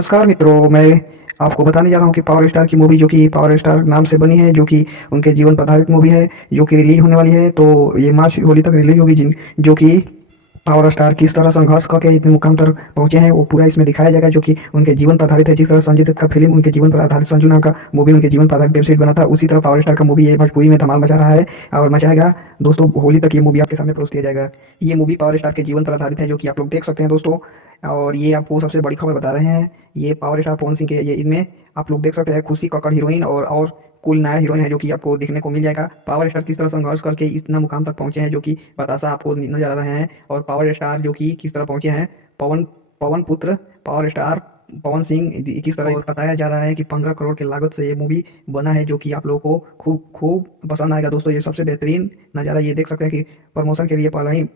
नमस्कार मित्रों, मैं आपको बताने जा रहा हूँ कि पावर स्टार की मूवी जो कि पावर स्टार नाम से बनी है, जो कि उनके जीवन पर आधारित मूवी है, जो कि रिलीज होने वाली है। तो ये मार्च होली तक रिलीज होगी, जिन जो कि पावर स्टार किस तरह संघर्ष करके इतने मुकाम तक पहुंचे हैं वो पूरा इसमें दिखाया जाएगा, जो कि उनके जीवन पर आधारित है। जिस तरह संजय दत्त का फिल्म उनके जीवन पर आधारित, संजू नाम का मूवी उनके जीवन पर आधारित वेब सीरीज बना था, उसी तरह पावर स्टार का मूवी ये भोजपुरी में धमाल मचा रहा है और मचाएगा। दोस्तों, होली तक ये मूवी आपके सामने परोस दिया जाएगा। ये मूवी पावर स्टार के जीवन पर आधारित है, जो कि आप लोग देख सकते हैं दोस्तों। और ये आपको सबसे बड़ी खबर बता रहे हैं, ये पावर स्टार पवन सिंह के ये इनमें आप लोग देख सकते हैं खुशी कक्कड़ हीरोइन और कुल नया हीरोइन है, जो कि आपको देखने को मिल जाएगा। पावर स्टार किस तरह संघर्ष करके इतना मुकाम तक पहुंचे हैं, जो कि बतासा आपको नजर आ रहे हैं। और पावर स्टार जो कि किस तरह पहुंचे हैं, पवन पवन पुत्र पावर स्टार पवन सिंह किस तरह बताया जा रहा है कि 15 करोड़ की लागत से ये मूवी बना है, जो कि आप लोगों को खूब खूब पसंद आएगा। दोस्तों, ये सबसे बेहतरीन नज़ारा ये देख सकते हैं कि प्रमोशन के लिए पहले ही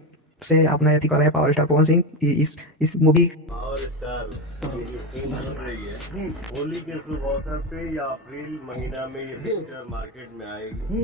से अपना यति कर रहे हैं पावर स्टार पवन सिंह इस मूवी। पावर स्टार ये जो फिल्म बन रही है होली के शुभ अवसर पे या अप्रैल महीना में ये पिक्चर मार्केट में आएगी।